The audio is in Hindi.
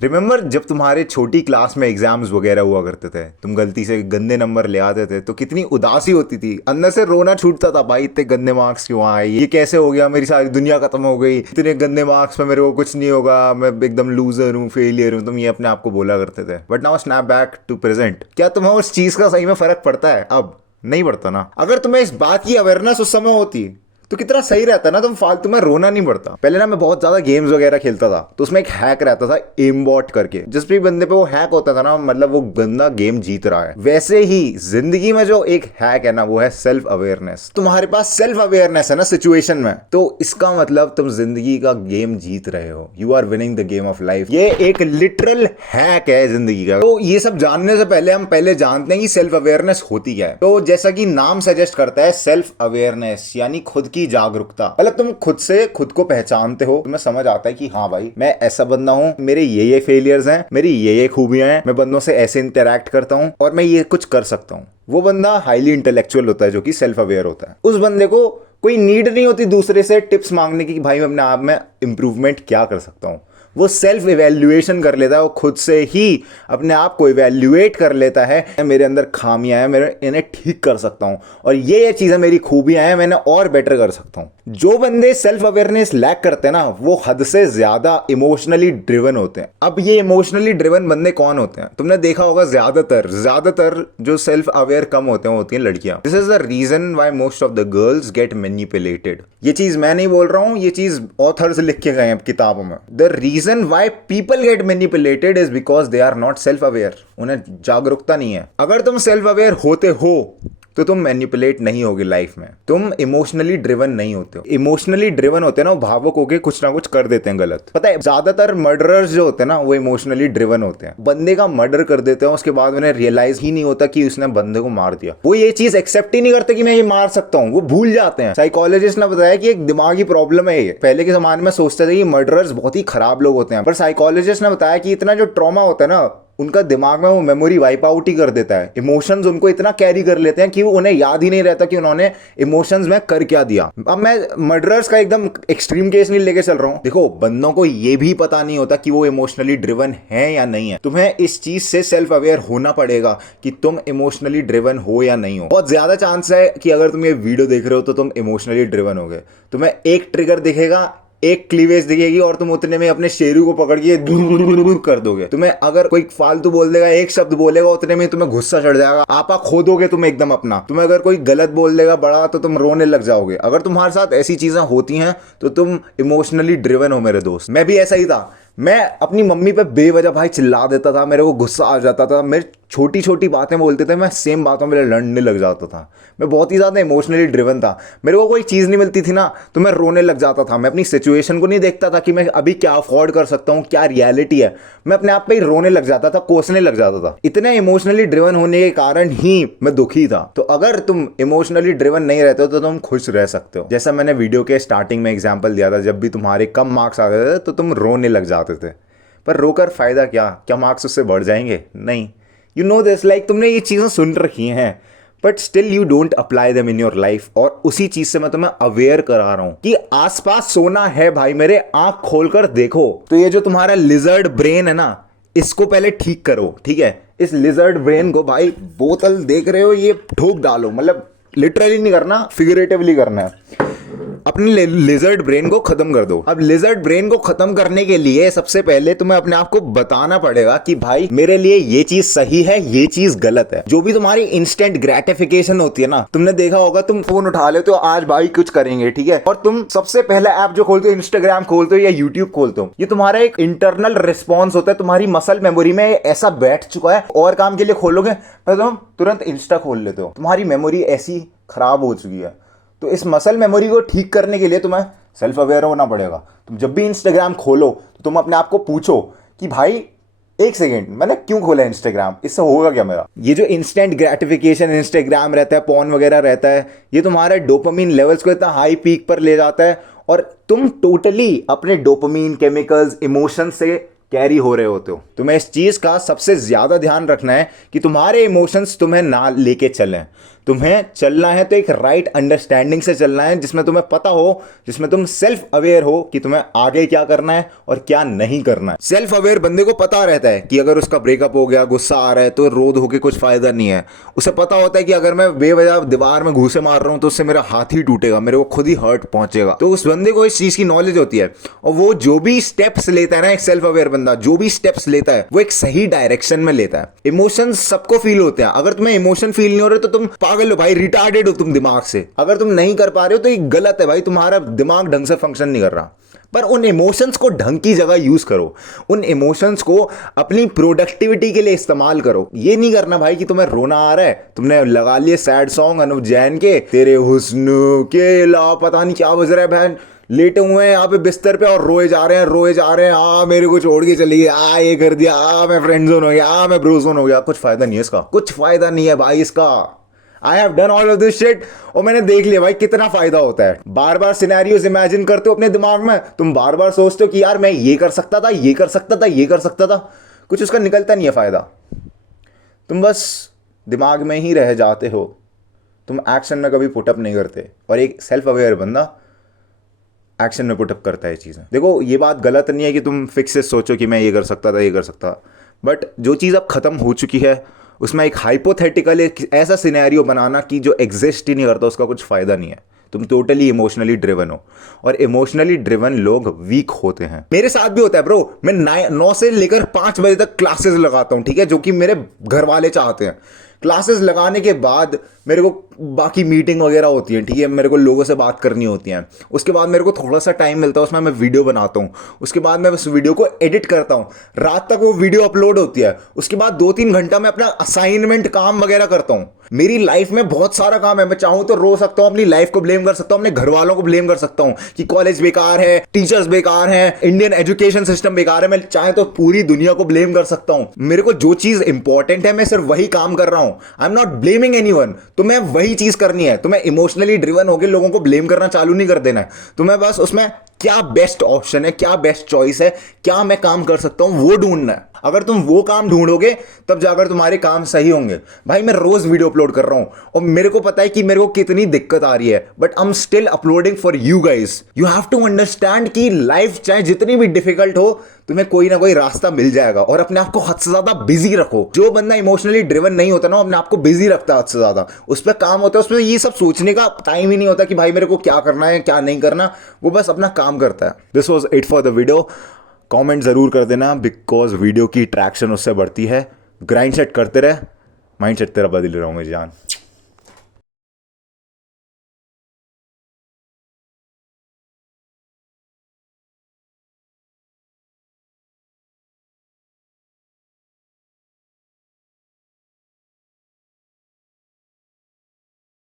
रिमेंबर जब तुम्हारे छोटी क्लास में एग्जाम्स वगैरह हुआ करते थे, तुम गलती से गंदे नंबर ले आते थे तो कितनी उदासी होती थी, अंदर से रोना छूटता था, भाई इतने गंदे मार्क्स क्यों आए, ये कैसे हो गया, मेरी सारी दुनिया खत्म हो गई, इतने गंदे मार्क्स में मेरे को कुछ नहीं होगा, मैं एकदम लूजर हूँ, फेलियर हूँ, तुम ये अपने आप को बोला करते थे। But now snap back to present, क्या तुम्हें उस चीज का सही में फर्क पड़ता है? अब नहीं पड़ता ना। अगर तुम्हें इस बात की अवेयरनेस उस समय होती तो कितना सही रहता ना, तुम फालतू में रोना नहीं पड़ता। पहले ना मैं बहुत ज्यादा गेम्स वगैरह खेलता था, तो उसमें एक हैक रहता था एम बॉट करके, जिस भी बंदे पे वो हैक होता था ना, मतलब वो बंदा गेम जीत रहा है। वैसे ही जिंदगी में जो एक हैक है ना, वो है सेल्फ अवेयरनेस। तुम्हारे पास सेल्फ अवेयरनेस है ना सिचुएशन में, तो इसका मतलब तुम जिंदगी का गेम जीत रहे हो, you are winning the game of life. ये एक लिटरल हैक है जिंदगी का। तो ये सब जानने से पहले हम पहले जानते हैं कि सेल्फ अवेयरनेस होती क्या है। तो जैसा कि नाम सजेस्ट करता है, सेल्फ अवेयरनेस यानी खुद की जागरूकता। मतलब तुम खुद से खुद को पहचानते हो, तुम्हें समझ आता है कि हाँ भाई मैं ऐसा बंदा हूँ, मेरे ये फेलियर्स हैं, मेरी ये खूबियां हैं, मैं बंदों से ऐसे इंटरैक्ट करता हूँ और मैं ये कुछ कर सकता हूँ। वो बंदा हाईली इंटेलेक्चुअल होता है, जो कि सेल्फ अवेयर होता है। उस बंदे को कोई नीड नहीं होती दूसरे से टिप्स मांगने की कि भाई मैं अपने आप में इंप्रूवमेंट क्या कर सकता हूँ। वो सेल्फ इवेल्युएशन कर लेता है, वो खुद से ही अपने आप को इवेल्युएट कर लेता है, मेरे अंदर खामियां हैं, मैं इन्हें ठीक कर सकता हूं, और ये चीजें मेरी खूबियां हैं, मैंने और बेटर कर सकता हूं। जो बंदे सेल्फ अवेयरनेस लैक करते हैं ना, वो हद से ज्यादा इमोशनली ड्रिवन होते हैं। अब ये इमोशनली ड्रिवन बंदे कौन होते हैं? तुमने देखा होगा ज्यादातर जो सेल्फ अवेयर कम होते हैं होती हैं लड़कियां। This is the reason why most of the girls get manipulated. ये चीज मैं नहीं बोल रहा हूं, ये चीज ऑथर्स लिख के गए हैं किताबों में। The reason why people get manipulated is because they are not self aware. उन्हें जागरूकता नहीं है। अगर तुम सेल्फ अवेयर होते हो तो तुम मैनिपुलेट नहीं होगे लाइफ में, तुम इमोशनली ड्रिवन नहीं होते हो। इमोशनली ड्रिवन होते हैं ना, वो भावुक होके कुछ ना कुछ कर देते हैं गलत। पता है ज्यादातर मर्डरर्स जो होते हैं ना, वो इमोशनली ड्रिवन होते हैं। बंदे का मर्डर कर देते हैं, उसके बाद उन्हें रियलाइज ही नहीं होता कि उसने बंदे को मार दिया। वो ये चीज एक्सेप्ट ही नहीं करते कि मैं ये मार सकता हूँ, वो भूल जाते हैं। साइकोलॉजिस्ट ने बताया कि एक दिमागी प्रॉब्लम है ये। पहले के जमाने में सोचते थे कि मर्डरर्स बहुत ही खराब लोग होते हैं, पर साइकोलॉजिस्ट ने बताया कि इतना जो ट्रॉमा होता है ना, उनका दिमाग में वो मेमोरी वाइप आउट ही कर देता है। इमोशंस उनको इतना कैरी कर लेते हैं कि वो उन्हें याद ही नहीं रहता कि उन्होंने इमोशंस में कर क्या दिया। अब मैं मर्डरर्स का एकदम एक्सट्रीम केस नहीं लेके चल रहा हूं। देखो बंदों को ये भी पता नहीं होता कि वो इमोशनली ड्रिवन है या नहीं है। तुम्हें इस चीज से सेल्फ अवेयर होना पड़ेगा कि तुम इमोशनली ड्रिवन हो या नहीं हो। बहुत ज्यादा चांस है कि अगर तुम ये वीडियो देख रहे हो तो तुम इमोशनली ड्रिवन होगे। तुम्हें एक ट्रिगर दिखेगा, एक क्लीवेज दिखेगी और तुम उतने में अपने शेरू को पकड़ के कर दोगे। तुम्हें अगर कोई फालतू बोल देगा, एक शब्द बोलेगा, उतने में तुम्हें गुस्सा चढ़ जाएगा, आपा खो दोगे तुम एकदम अपना। तुम्हें अगर कोई गलत बोल देगा बड़ा, तो तुम रोने लग जाओगे। अगर तुम्हारे साथ ऐसी चीजें होती हैं तो तुम इमोशनली ड्रिवन हो मेरे दोस्त। मैं भी ऐसा ही था। मैं अपनी मम्मी पे बेवजह भाई चिल्ला देता था, मेरे को गुस्सा आ जाता था, मेरे छोटी छोटी बातें बोलते थे, मैं सेम बातों में लड़ने लग जाता था। मैं बहुत ही ज़्यादा इमोशनली ड्रिवन था। मेरे को कोई चीज़ नहीं मिलती थी ना, तो मैं रोने लग जाता था। मैं अपनी सिचुएशन को नहीं देखता था कि मैं अभी क्या अफोर्ड कर सकता हूँ, क्या रियलिटी है। मैं अपने आप पे ही रोने लग जाता था, कोसने लग जाता था। इतने इमोशनली ड्रिवन होने के कारण ही मैं दुखी था। तो अगर तुम इमोशनली ड्रिवन नहीं रहते हो तो तुम खुश रह सकते हो। जैसा मैंने वीडियो के स्टार्टिंग में एग्जाम्पल दिया था, जब भी तुम्हारे कम मार्क्स आते थे तो तुम रोने लग जाते थे। पर रोकर फायदा क्या मार्क्स उससे बढ़ जाएंगे? नहीं। यू नो दिस, लाइक तुमने ये चीज़ें सुन रखी हैं, but still you don't apply them in your life. और उसी चीज से मैं तुम्हें अवेयर करा रहा हूं कि आसपास सोना है भाई मेरे, आंख खोलकर देखो। तो ये जो तुम्हारा लिजर्ड ब्रेन है ना, इसको पहले ठीक करो, ठीक है? इस लिजर्ड ब्रेन को भाई, बोतल देख रहे हो, ये ठोक डालो। मतलब लिटरली नहीं करना, फिगरेटिवली करना है। अपने लिजर्ड ब्रेन को खत्म कर दो। अब लिजर्ड ब्रेन को खत्म करने के लिए सबसे पहले तुम्हें अपने आप को बताना पड़ेगा कि भाई मेरे लिए ये चीज सही है, ये चीज गलत है। जो भी तुम्हारी इंस्टेंट ग्रेटिफिकेशन होती है ना, तुमने देखा होगा, तुम फोन उठा लेते हो, आज भाई कुछ करेंगे, ठीक है, और तुम सबसे पहले ऐप जो खोलते हो, इंस्टाग्राम खोलते हो या यूट्यूब खोलते हो, ये तुम्हारा एक इंटरनल रिस्पॉन्स होता है। तुम्हारी मसल मेमोरी में ऐसा बैठ चुका है, और काम के लिए खोलोगे तो तुम तुरंत इंस्टा खोल लेते हो। तुम्हारी मेमोरी ऐसी खराब हो चुकी है। तो इस मसल मेमोरी को ठीक करने के लिए तुम्हें सेल्फ अवेयर होना पड़ेगा। तुम जब भी इंस्टाग्राम खोलो तो तुम अपने आप को पूछो कि भाई एक सेकेंड, मैंने क्यों खोला इंस्टाग्राम, इससे होगा क्या मेरा? ये जो इंस्टेंट ग्रेटिफिकेशन इंस्टाग्राम रहता है, पॉर्न वगैरह रहता है, ये तुम्हारे डोपामिन लेवल्स को इतना हाई पीक पर ले जाता है, और तुम टोटली अपने डोपामिन केमिकल्स इमोशन से कैरी हो रहे होते हो। तुम्हें इस चीज का सबसे ज्यादा ध्यान रखना है कि तुम्हारे इमोशंस तुम्हें ना लेके चलें। तुम्हें चलना है तो एक राइट अंडरस्टैंडिंग से चलना है, जिसमें तुम्हें पता हो, जिसमें तुम सेल्फ अवेयर हो कि तुम्हें आगे क्या करना है और क्या नहीं करना है। सेल्फ अवेयर बंदे को पता रहता है कि अगर उसका ब्रेकअप हो गया, गुस्सा आ रहा है, तो रोद होके कुछ फायदा नहीं है। उसे पता होता है कि अगर मैं बेवजह दीवार में घूसे मार रहा हूं तो उससे मेरा हाथ ही टूटेगा, मेरे को खुद ही हर्ट पहुंचेगा। तो उस बंदे को इस चीज की नॉलेज होती है, और वो जो भी स्टेप्स लेता है ना, एक सेल्फ अवेयर बंदा जो भी स्टेप्स लेता है वो एक सही डायरेक्शन में लेता है। इमोशंस सबको फील होते हैं। अगर तुम्हें इमोशन फील नहीं हो रहे तो तुम पागल हो भाई, रिटार्डेड हो तुम दिमाग से। अगर तुम नहीं कर पा रहे हो तो ये गलत है भाई, तुम्हारा दिमाग ढंग से फंक्शन नहीं कर रहा। पर उन इमोशंस को ढंग की जगह यूज करो, उन इमोशंस को अपनी प्रोडक्टिविटी के लिए इस्तेमाल करो। ये नहीं करना भाई कि तुम्हें रोना आ रहा है, तुमने लगा लिए सैड सॉन्ग अनुव जैन के, तेरे हुस्न के ला पता नहीं क्या बज रहा है, बहन लेटे हुए हैं यहाँ पे बिस्तर पे और रोए जा रहे हैं, रोए जा रहे हैं, आ मेरे को छोड़ के चली गई, आ ये कर दिया, आ मैं फ्रेंड जोन हो गया, आ मैं ब्रो जोन हो गया। कुछ फायदा नहीं है इसका, कुछ फायदा नहीं है भाई इसका। I have done all of this shit और मैंने देख लिया भाई कितना फायदा होता है। बार बार सिनेरियोज इमेजिन करते हो अपने दिमाग में, तुम बार बार सोचते हो कि यार मैं ये कर सकता था, ये कर सकता था, ये कर सकता था, कुछ उसका निकलता नहीं है फायदा। तुम बस दिमाग में ही रह जाते हो, तुम एक्शन में कभी पुटअप नहीं करते। और एक सेल्फ अवेयर बंदा एक्शन में पुटअप करता है चीज़ें। देखो ये बात गलत नहीं है कि तुम फिक्स से सोचो कि मैं ये कर सकता था, ये कर सकता, बट जो चीज़ अब ख़त्म हो चुकी है उसमें एक हाइपोथेटिकल एक ऐसा सिनेरियो बनाना कि जो एग्जिस्ट ही नहीं करता, उसका कुछ फ़ायदा नहीं है। तुम टोटली इमोशनली ड्रिवन हो, और इमोशनली ड्रिवन लोग वीक होते हैं। मेरे साथ भी होता है ब्रो, मैं 9 से लेकर 5 बजे तक क्लासेस लगाता हूँ, ठीक है, जो कि मेरे घर वाले चाहते हैं। क्लासेस लगाने के बाद मेरे को बाकी मीटिंग वगैरह होती है, ठीक है, मेरे को लोगों से बात करनी होती है। उसके बाद मेरे को थोड़ा सा टाइम मिलता है, उसमें मैं वीडियो बनाता हूँ। उसके बाद मैं उस वीडियो को एडिट करता हूँ, रात तक वो वीडियो अपलोड होती है। उसके बाद 2-3 घंटा मैं अपना असाइनमेंट काम वगैरह करता हूँ। मेरी लाइफ में बहुत सारा काम है, मैं चाहूँ तो रो सकता हूँ, अपनी लाइफ को ब्लेम कर सकता हूँ, अपने घर वालों को ब्लेम कर सकता हूँ कि कॉलेज बेकार है, टीचर्स बेकार हैं, इंडियन एजुकेशन सिस्टम बेकार है। मैं चाहे तो पूरी दुनिया को ब्लेम कर सकता हूँ। मेरे को जो चीज इंपॉर्टेंट है मैं सिर्फ वही काम कर रहा हूँ। I am not blaming anyone. तुम्हें वही चीज करनी है, तुम्हें इमोशनली ड्रिवन होकर लोगों को ब्लेम करना चालू नहीं कर देना है। तुम्हें बस उसमें क्या बेस्ट ऑप्शन है, क्या बेस्ट चॉइस है, क्या मैं काम कर सकता हूं, वो ढूंढना है। अगर तुम वो काम ढूंढोगे तब जाकर तुम्हारे काम सही होंगे। भाई मैं रोज वीडियो अपलोड कर रहा हूं और मेरे को पता है कि मेरे को कितनी दिक्कत आ रही है, but I am still uploading for you guys. You have to understand कि लाइफ चाहे जितनी भी डिफिकल्ट हो, तुम्हें कोई ना कोई रास्ता मिल जाएगा। और अपने आप को हद से ज्यादा बिजी रखो। जो बंदा इमोशनली ड्रिवन नहीं होता ना, अपने आप को बिजी रखता है हद से ज्यादा, उस पर काम होता है, उसमें ये सब सोचने का टाइम ही नहीं होता कि भाई मेरे को क्या करना है क्या नहीं करना। वो बस अपना काम करता है। This was it for the video. Comment ज़रूर कर देना, बिकॉज वीडियो की ट्रैक्शन उससे बढ़ती है। ग्राइंड सेट करते रहे, माइंड सेट तेरा बदल रहा हूँ मेरी जान।